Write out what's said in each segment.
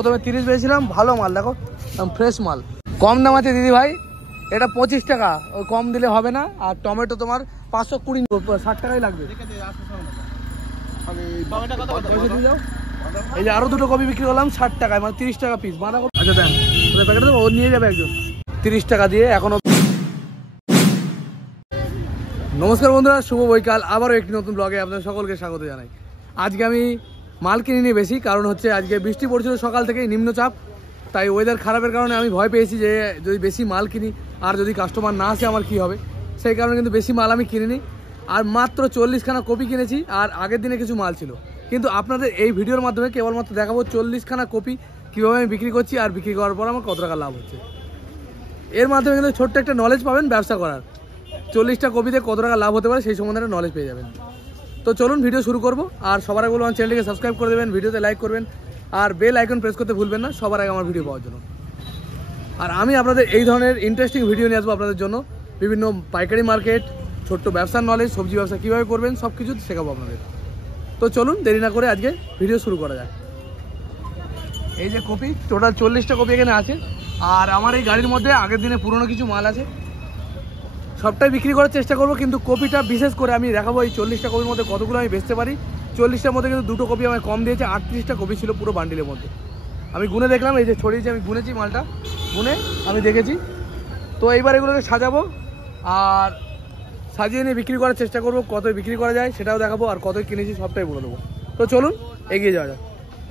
প্রথমে 30 পেয়েছিলাম, ভালো মাল দেখো, ফ্রেশ মাল, কম দাম আছে দিদি ভাই। এটা 25 টাকা, ওই কম দিলে হবে না। আর টমেটো তোমার 520 60 টাকাই লাগবে। এই যে আরো দুটো কপি বিক্রি করলাম 60 টাকায়, মানে 30 টাকা পিস বাঁধাকপি। আচ্ছা দেন প্যাকেট দেবো, ও নিয়ে যাবে একজন 30 টাকা দিয়ে। এখনো নমস্কার বন্ধুরা, শুভ বৈকাল, আবারও একটি নতুন ব্লগে আপনাদের সকলকে স্বাগত জানাই। আজকে আমি মাল কিনে নিয়ে বেশি, কারণ হচ্ছে আজকে বৃষ্টি পড়ছিল সকাল থেকেই, নিম্নচাপ, তাই ওয়েদার খারাপের কারণে আমি ভয় পেয়েছি যে যদি বেশি মাল কিনি আর যদি কাস্টমার না আসে আমার কি হবে। সেই কারণে কিন্তু বেশি মাল আমি কিনিনি, আর মাত্র 40খানা কপি কিনেছি। আর আগের দিনে কিছু মাল ছিল, কিন্তু আপনাদের এই ভিডিওর মাধ্যমে কেবলমাত্র দেখাবো 40খানা কপি কীভাবে আমি বিক্রি করছি আর বিক্রি করার পর আমার কত টাকা লাভ হচ্ছে। এর মাধ্যমে কিন্তু ছোট্ট একটা নলেজ পাবেন ব্যবসা করার। 40টা কপিতে কত টাকা লাভ হতে পারে সেই সম্বন্ধে একটা নলেজ পেয়ে যাবেন। তো চলুন ভিডিও শুরু করব। আর সবার আগে আমার চ্যানেলটিকে সাবস্ক্রাইব করে দেবেন, ভিডিওতে লাইক করবেন, আর বেল আইকন প্রেস করতে ভুলবেন না সবার আগে আমার ভিডিও পাওয়ার জন্য। আর আমি আপনাদের এই ধরনের ইন্টারেস্টিং ভিডিও নিয়ে আসবো আপনাদের জন্য। বিভিন্ন পাইকারি মার্কেট, ছোট্ট ব্যবসার নলেজ, সবজি ব্যবসা কীভাবে করবেন সব কিছু শেখাবো আপনাদের। তো চলুন দেরি না করে আজকে ভিডিও শুরু করা যায়। এই যে কপি, টোটাল 40টা কপি এখানে আছে। আর আমার এই গাড়ির মধ্যে আগের দিনে পুরনো কিছু মাল আছে, সবটাই বিক্রি করার চেষ্টা করবো, কিন্তু কপিটা বিশেষ করে আমি দেখাবো এই 40টা কপির মধ্যে কতগুলো আমি বেচতে পারি। 40টার মধ্যে কিন্তু দুটো কপি আমায় কম দিয়েছে, 38টা কপি ছিল পুরো বান্ডিলের মধ্যে। আমি গুনে দেখলাম, এই যে ছড়িয়েছি, আমি গুনেছি মালটা, গুনে আমি দেখেছি। তো এইবার এগুলোকে সাজাবো আর সাজিয়ে নিয়ে বিক্রি করার চেষ্টা করবো। কতই বিক্রি করা যায় সেটাও দেখাবো, আর কতই কিনেছি সবটাই বলে দেবো। তো চলুন এগিয়ে যাওয়া যায়।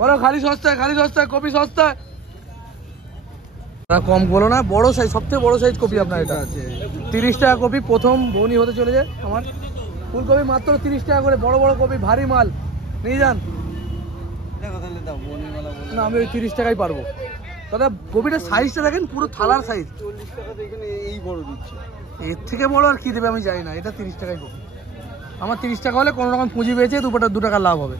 বলো খালি সস্তায়, খালি সস্তায়, কপি সস্তায়, কম বলো না। বড় সাইজ, সবথেকে বড় সাইজ কপি আপনার এটা আছে 30 টাকা কপি। প্রথম বৌনি হতে চলে যায় আমার। ফুলকপি মাত্র 30 টাকা করে, বড় বড় কপি, ভারী মাল নিয়ে যান না। আমি ওই 30 টাকাই পারবো দাদা। কপিটার সাইজটা দেখেন, পুরো থালার সাইজ। এই বড় দিচ্ছে, এর থেকে বড় আর কি দেবে আমি জানি না। এটা 30 টাকাই কপি। আমার 30 টাকা হলে কোনো রকম পুঁজি পেয়েছে 2 টাকা লাভ হবে।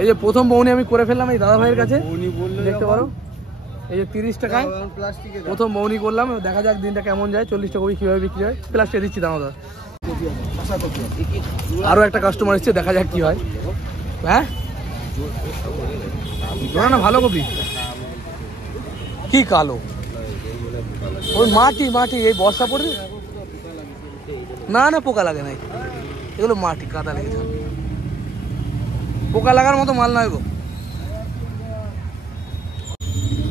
এই যে প্রথম বৌনি আমি করে ফেললাম এই দাদা ভাইয়ের কাছে, দেখতে পারো। এই যে 30 টাকায় প্রথম বৌনি করলাম। দেখা যাক দিনটা কেমন যায়, 40টা কপি কীভাবে বিক্রি হয়। প্লাস্টিকে দিচ্ছি দাম দাদা। আরও একটা কাস্টমার এসছে, দেখা যাক কি হয়। হ্যাঁ না, ভালো কপি। কি কালো, ওই মাটি মাটি, এই বর্ষা পড়ছে না, না পোকা লাগে নাই, এগুলো মাটি কাদা লেগেছে। পোকা লাগার মতো মাল নয় গো।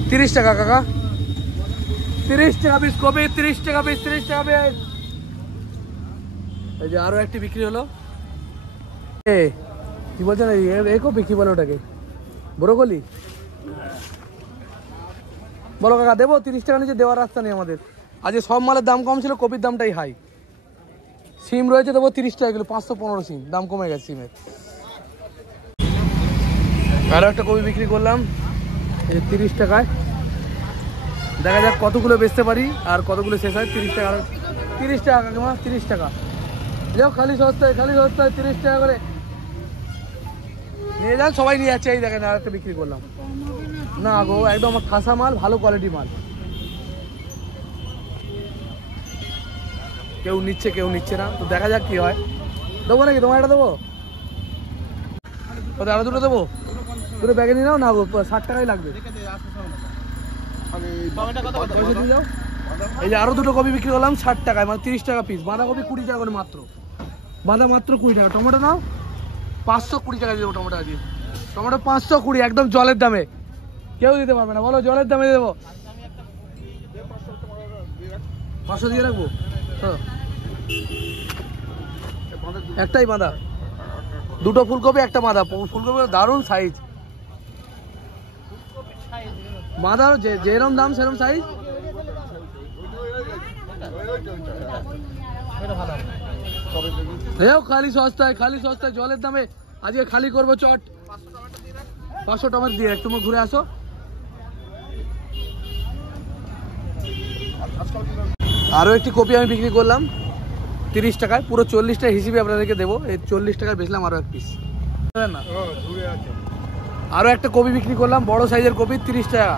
30 টাকা কাকা, 30 টাকা পিস কপি, 30 টাকা পিস, 30 টাকা পিস। এই যে আরো একটি বিক্রি হলো। কি বলছেন এই কপি, কি বলে ওটাকে, ব্রোকলি বলো কাকা। দেবো 30 টাকা নিচে দেওয়ার রাস্তা নেই আমাদের। আজকে সব মালের দাম কম ছিল, কপির দামটাই হাই। সিম রয়েছে, দেবো 30 টাকা কিলো, 515 সিম, দাম কমে গেছে সিমের। আরো একটা কপি বিক্রি করলাম এই 30 টাকায়। দেখা যাক কতগুলো বেচতে পারি আর কতগুলো শেষ হয়। 30 টাকা, 30 টাকা কাকিমা, 30 টাকা। যাও খালি সস্তায়, খালি সস্তায়, 30 টাকা করে নিয়ে যান, সবাই নিয়ে যাচ্ছে। এই দেখেন আর একটা বিক্রি করলাম। না গো, একদম খাসা মাল, ভালো কোয়ালিটি মাল। কেউ নিচ্ছে কেউ নিচ্ছে না, তো দেখা যাক কি হয়। দেবো নাকি তোমার এটা দেবো, আরো দুটো দেবো, দুটো ব্যাগে নিয়ে নাও না গো, 60 টাকাই লাগবে। এই যে আরো দুটো কপি বিক্রি করলাম 60 টাকায়, মানে 30 টাকা পিস। বাঁধাকপি 20 টাকা করে মাত্র, বাঁধা মাত্র 20 টাকা। টমেটো নাও 520 টাকা দিয়ে দেবো টমেটো আজকে। টমেটো 520, একদম জলের দামে, কেউ দিতে পারবে না। বলো জলের দামে দেবো, 500 দিয়ে রাখবো। একটাই বাঁধা, দুটো ফুলকপি, একটা বাঁধা। ফুলকপি দারুণ সাইজ, বাঁধার যেরকম দাম সেরকম সাইজ। খালি সস্তায়, খালি সস্তায়, জলের দামে আজকে খালি করবো চট। 500 টমেটো দিয়ে একটু ঘুরে আসো। আরো একটি কপি আমি বিক্রি করলাম 30 টাকায়, পুরো 40টা হিসেবে আপনাদেরকে দেবো। এই 40 টাকায় বেচলাম আরো এক পিস না। আরো একটা কপি বিক্রি করলাম, বড় সাইজের কপি, 30 টাকা।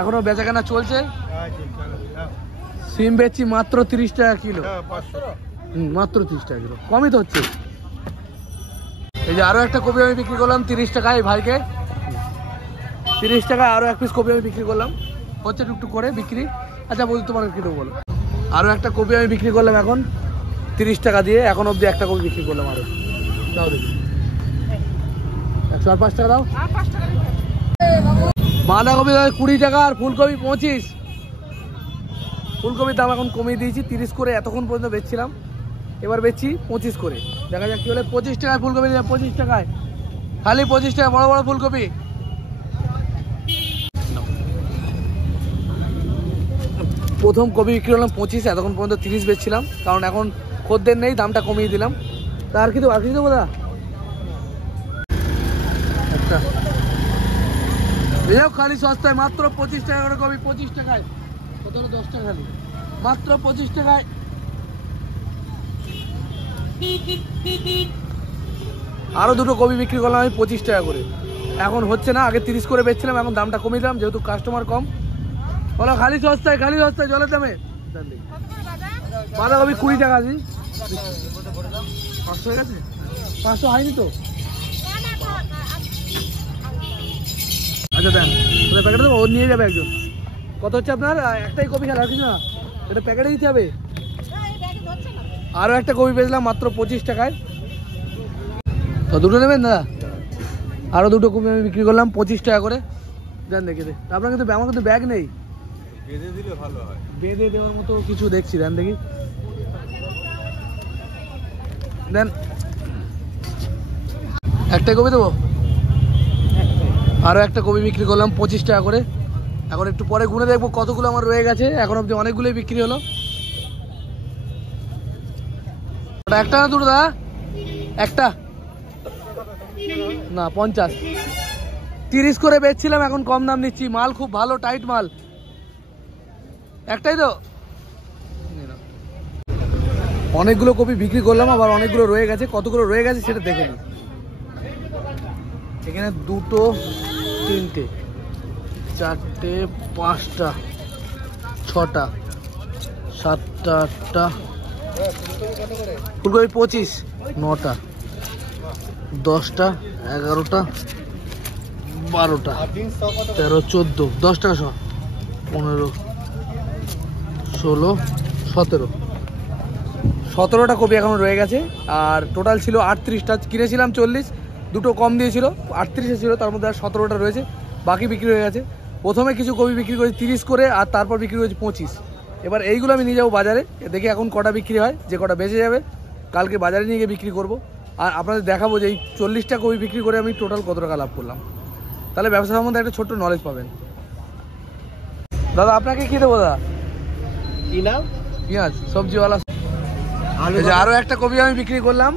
এখনো বেচাকেনা চলছে। সিম বেচছি মাত্র 30 টাকা কিলো, মাত্র 30 টাকা কিলো, কমই তো হচ্ছে। এই যে আরো একটা কপি আমি বিক্রি করলাম 30 টাকায় ভাইকে, 30 টাকায় আরো এক পিস কপি আমি বিক্রি করলাম, হচ্ছে টুকটুক করে বিক্রি। আচ্ছা বলছি তোমার কি দেবো বলো। আরো একটা কপি আমি বিক্রি করলাম এখন 30 টাকা দিয়ে, এখন অবধি একটা কপি বিক্রি করলাম আরো। দাও দেখি 105 টাকা দাও। বাঁধাকপি 20 টাকা আর ফুলকপি 25। ফুলকপির দাম এখন কমিয়ে দিয়েছি 30 করে, এতক্ষণ পর্যন্ত বেচছিলাম, এবার বেচছি 25 করে। দেখা যাক কি হলে। 25 টাকায় ফুলকপি, 25 টাকায় খালি 25 টাকা বড় বড় ফুলকপি। প্রথম কপি বিক্রি করলাম 25, এতক্ষণ পর্যন্ত 30 বেচছিলাম, কারণ এখন খদ্দের নেই, দামটা কমিয়ে দিলাম। তা আর কি দেবো, আর কি দেবো দাদা? একটা এও খালি সস্তায় মাত্র 25 টাকা করে কপি, 25 টাকায়। কত হলো? 10 টাকা খালি, মাত্র 25 টাকায়। আরো দুটো কপি বিক্রি করলাম আমি 25 টাকা করে, এখন হচ্ছে না, আগে 30 করে বেচছিলাম, এখন দামটা কমিয়ে দিলাম যেহেতু কাস্টমার কম। বলো খালি সস্তায়, খালি সস্তায় জলের দামে। বাঁধাকপি 20 টাকা আছে, 500 হয়ে গেছে, 500 হয়নি তো। আচ্ছা দেন, প্যাকেটে দেবো, ও নিয়ে যাবে একজন। কত হচ্ছে আপনার? একটাই কপি খেলা, কিছু না, এটা প্যাকেটে দিতে হবে। আরো একটা কপি বেচলাম মাত্র 25 টাকায়। তো দুটো নেবেন দাদা? আরো দুটো কপি আমি বিক্রি করলাম 25 টাকা করে। দেন দেখে দে, আপনার কিন্তু আমার কিন্তু ব্যাগ নেই, বেঁধে দিলে ভালো হয়। বেঁধে দেওয়ার মতো কিছু দেখছি, দেন দেখি, দেন। একটাই কপি দেবো? আরো একটা কপি বিক্রি করলাম 25 টাকা করে। এখন একটু পরে গুনে দেখবো কতগুলো আমার রয়ে গেছে, এখন অব্দি অনেকগুলোই বিক্রি হলো। একটা না দুটো দাদা? একটা না, 50। 30 করে বেচছিলাম, এখন কম দাম নিচ্ছি, মাল খুব ভালো, টাইট মাল। একটাই তো? অনেকগুলো কপি বিক্রি করলাম, আবার অনেকগুলো রয়ে গেছে, কতগুলো রয়ে গেছে সেটা দেখে নিই। এখানে 2, 3, 4, 5, 6, 7, 8 ফুলকপি 25, 9, 10, 11, 12, 13, 14, 10 টাকা সহ, 15, 16, 17, 17টা কপি এখন রয়ে গেছে। আর টোটাল ছিল 38টা, কিনেছিলাম 40, দুটো কম দিয়েছিল, 38 ছিল, তার মধ্যে আর 17টা রয়েছে, বাকি বিক্রি হয়ে গেছে। প্রথমে কিছু কপি বিক্রি করেছি 30 করে, আর তারপর বিক্রি করেছি 25। এবার এইগুলো আমি নিয়ে যাবো বাজারে, দেখি এখন কটা বিক্রি হয়, যে কটা বেঁচে যাবে কালকে বাজারে নিয়ে গিয়ে বিক্রি করব। আর আপনাদের দেখাবো যে এই 40টা কপি বিক্রি করে আমি টোটাল কত টাকা লাভ করলাম, তাহলে ব্যবসা সম্বন্ধে একটা ছোট্ট নলেজ পাবেন। দাদা আপনাকে কি দেবো দাদা? কি নাম? পেঁয়াজ, সবজিওয়ালা। আরো একটা কপি আমি বিক্রি করলাম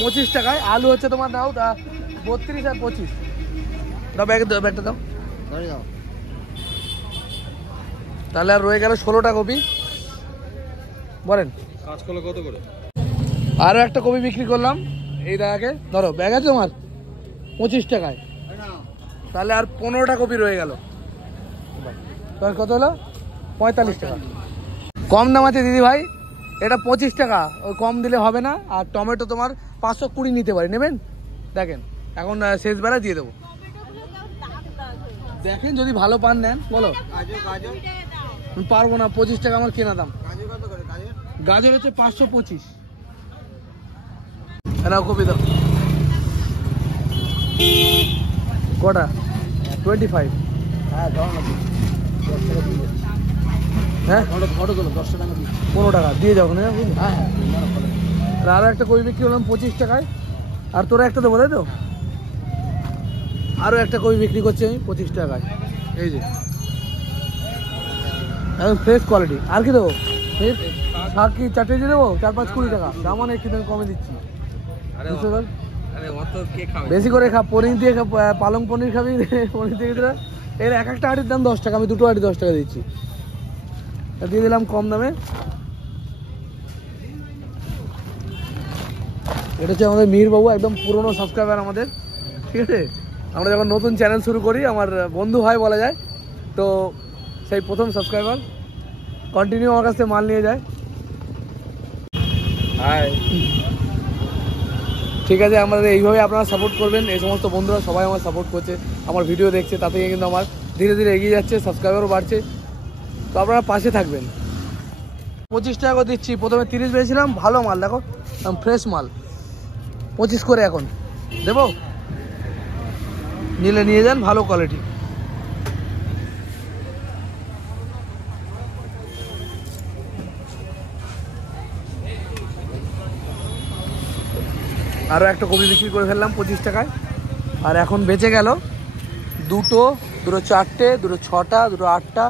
25 টাকায়। আলু হচ্ছে তোমার দাও 32 আর 25। দাও ব্যাগটা দাও। তাহলে আর রয়ে গেল 16টা কপি, বলেন কাঁচকলা কত করে? আরো একটা কপি বিক্রি করলাম, এই দাদাকে ধরো, ব্যাগ আছে তোমার, 25 টাকায়। তাহলে আর 15টা কপি রয়ে গেল, তোমার কত হলো? 45 টাকা। কম দাম আছে দিদি ভাই, এটা 25 টাকা, ওই কম দিলে হবে না। আর টমেটো তোমার 520 নিতে পারি, নেবেন? দেখেন এখন শেষ বেলা দিয়ে দেবো, দেখেন যদি ভালো পান নেন। বলো আমি পারবো না, 25 টাকা আমার কেনা দাম। গাজর হচ্ছে 525। এরাও কপি দাও, কটা? 25। হ্যাঁ 15 টাকা দিয়ে যাও, হ্যাঁ। আরো একটা কপি বিক্রি করলাম 25 টাকায়। আর তোরা একটা দেবো, তাই তো? আরো একটা কপি বিক্রি করছি আমি 25 টাকায়, এই যে একদম ফ্রেশ কোয়ালিটি। আর কি দেবো? শাক কি 4টে দিয়ে দেবো? 4, 5, 20 টাকা দাম, অনেক একটু কমে দিচ্ছি। বেশি করে খা, পনির দিয়ে খা, পালং পনির খাবি, পনির দিয়ে এর এক একটা হাঁটির দাম 10 টাকা, আমি দুটো হাঁটি 10 টাকা দিচ্ছি, দিয়ে দিলাম কম দামে। এটা হচ্ছে আমাদের মিহির বাবু, একদম পুরনো সাবস্ক্রাইবার আমাদের, ঠিক আছে? আমরা যখন নতুন চ্যানেল শুরু করি, আমার বন্ধু হয় বলা যায়, তো সেই প্রথম সাবস্ক্রাইবার, কন্টিনিউ আমার কাছ থেকে মাল নিয়ে যায়। ঠিক আছে, আমাদের এইভাবে আপনারা সাপোর্ট করবেন। এই সমস্ত বন্ধুরা সবাই আমার সাপোর্ট করছে, আমার ভিডিও দেখছে, তাতে কিন্তু আমার ধীরে ধীরে এগিয়ে যাচ্ছে, সাবস্ক্রাইবারও বাড়ছে। তো আপনারা পাশে থাকবেন। 25 টাকা করে দিচ্ছি, প্রথমে 30 পেয়েছিলাম। ভালো মাল, দেখো ফ্রেশ মাল, 25 করে এখন দেবো। নিলে নিয়ে যান, ভালো কোয়ালিটি। আরও একটা কপি বিক্রি করে ফেললাম 25 টাকায়। আর এখন বেঁচে গেল দুটো, দুটো চারটে, দুটো ছটা, দুটো আটটা,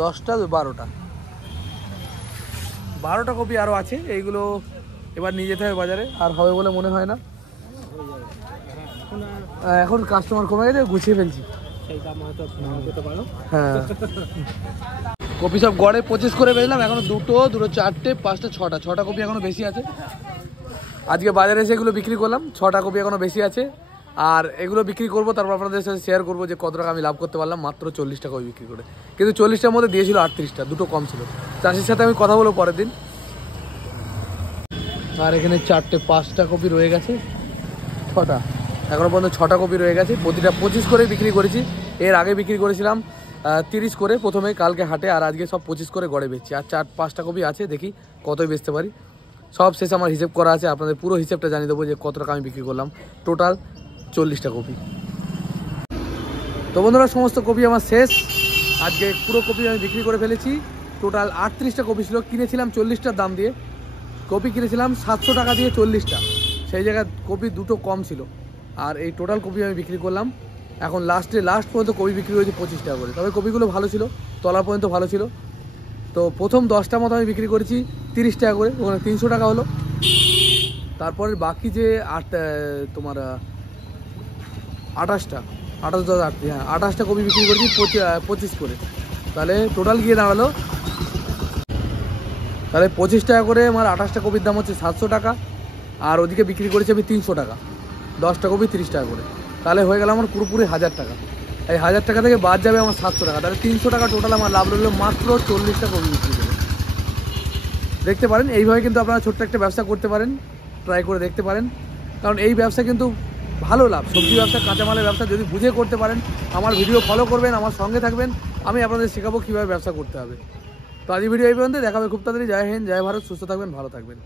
10টা, 12টা। 12টা কপি আরও আছে, এইগুলো এবার নিয়ে যেতে হবে বাজারে। আর হবে বলে মনে হয় না, এখন কাস্টমার কমে গেছে, গুছিয়ে ফেলছি। হ্যাঁ, কপি সব গড়ে 25 করে বেচলাম। এখনো দুটো, দুটো চারটে, 5টা, 6টা কপি এখনো বেশি আছে। আজকে বাজারে এসে এগুলো বিক্রি করলাম, 6টা কপি এখনো বেশি আছে। আর এগুলো বিক্রি করবো, তারপর আপনাদের সাথে শেয়ার করবো যে কত টাকা আমি লাভ করতে পারলাম মাত্র 40টা কপি বিক্রি করে। কিন্তু 40টার মধ্যে দিয়েছিল 38টা, দুটো কম ছিল। চাষির সাথে আমি কথা বলবো পরের দিন। আর এখানে 4টে, 5টা কপি রয়ে গেছে, 6টা, এখনো পর্যন্ত 6টা কপি রয়ে গেছে। প্রতিটা 25 করে বিক্রি করেছি। এর আগে বিক্রি করেছিলাম 30 করে প্রথমে, কালকে হাটে। আর আজকে সব 25 করে গড়ে বেচছি। আর 4-5টা কপি আছে, দেখি কতই বেচতে পারি। সব শেষ আমার হিসেব করা আছে, আপনাদের পুরো হিসেবটা জানিয়ে দেবো যে কত টাকা আমি বিক্রি করলাম। টোটাল 40টা কপি। তো বন্ধুরা, সমস্ত কপি আমার শেষ। আজকে পুরো কপি আমি বিক্রি করে ফেলেছি। টোটাল 38টা কপি ছিল, কিনেছিলাম 40টার দাম দিয়ে। কপি কিনেছিলাম 700 টাকা দিয়ে 40টা, সেই জায়গায় কপি দুটো কম ছিল। আর এই টোটাল কপি আমি বিক্রি করলাম। এখন লাস্ট পর্যন্ত কপি বিক্রি হয়েছে 25 টাকা করে। তবে কপিগুলো ভালো ছিল, তলা পর্যন্ত ভালো ছিল। তো প্রথম 10টা মতো আমি বিক্রি করেছি 30 টাকা করে, ওখানে 300 টাকা হলো। তারপরে বাকি যে তোমার 28টা, 28টা কপি বিক্রি করেছি 25 করে। তাহলে টোটাল গিয়ে দাঁড়ালো, তাহলে 25 টাকা করে আমার 28টা কপির দাম হচ্ছে 700 টাকা। আর ওদিকে বিক্রি করেছি আমি 300 টাকা, 10টা কপি 30 টাকা করে। তাহলে হয়ে গেল আমার পুরোপুরি 1000 টাকা। এই 1000 টাকা থেকে বাদ যাবে আমার 700 টাকা। তাহলে 300 টাকা টোটাল আমার লাভ রইল মাত্র 40টা কপি বিক্রি করে। দেখতে পারেন, এইভাবে কিন্তু আপনারা ছোট্ট একটা ব্যবসা করতে পারেন, ট্রাই করে দেখতে পারেন। কারণ এই ব্যবসা কিন্তু ভালো লাভ, সবজি ব্যবসা, কাঁচামালের ব্যবসা যদি বুঝে করতে পারেন। আমার ভিডিও ফলো করবেন, আমার সঙ্গে থাকবেন, আমি আপনাদের শেখাবো কীভাবে ব্যবসা করতে হবে। তো আজ ভিডিও এই পর্যন্ত, দেখা হবে খুব তাড়াতাড়ি। জয় হিন্দ, জয় ভারত, সুস্থ থাকবেন, ভালো থাকবেন।